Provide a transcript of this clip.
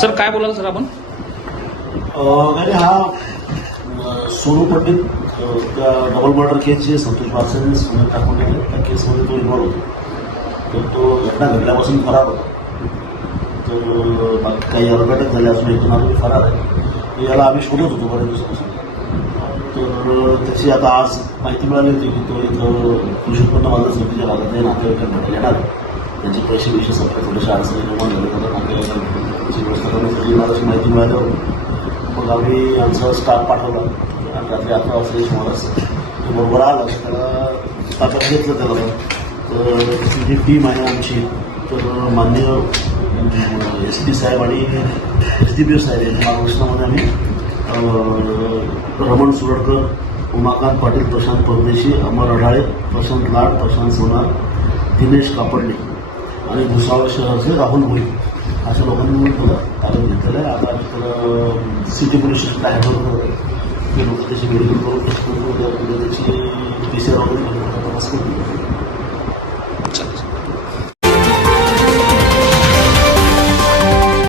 Sir काय बोलाल sir आपण? आणि हा सोनू पंडित त्या डबल मर्डर केसचे संतोष बारसाने सोनं टाकून दिले. त्या केसमध्ये तो इन्व्हॉल्व होता. तर तो घटना घडल्यापासून फरार होता. तर बाकी काही अर्घटक झाले असून एक आरोपी फरार आहे. याला आम्ही शोधत होतो बऱ्याच दिवसापासून. तर त्याची आता आज माहिती मिळाली होती की तो इथं कृषी उत्पन्न बाजार समितीच्या भागातल्या नातेवाईकांकडे येणार आहे. त्यांचे पैसे सगळे थोडेसे अडचणी निर्माण झाले तर नातेवाईकांची व्यवस्था करण्यासाठी मला अशी माहिती मिळाल्यावर मग आम्ही आमचा स्टाफ पाठवला आणि रात्री 11 वाजता सुमारास तो बरोबर आला. त्याला ताब्यात घेतलं त्याला. तर जी टीम आहे आमची तर माननीय SP साहेब आणि SDPO साहेब यांच्या मार्गदर्शनामध्ये आम्ही रमण सुरडकर, उमाकांत पाटील, प्रशांत परदेशी, अमर अढाळे, प्रशांत लाड, प्रशांत सोनार, दिनेश कापडणे आणि भुसावळ शहराचे राहुल भोई अशा लोकांनी मिळून त्याला ताब्यात घेतलेलं आहे. आता त्याला सिटी पोलीस स्टेशनला हँडओव्हर ते लोक त्याची मेडिकल करून त्याची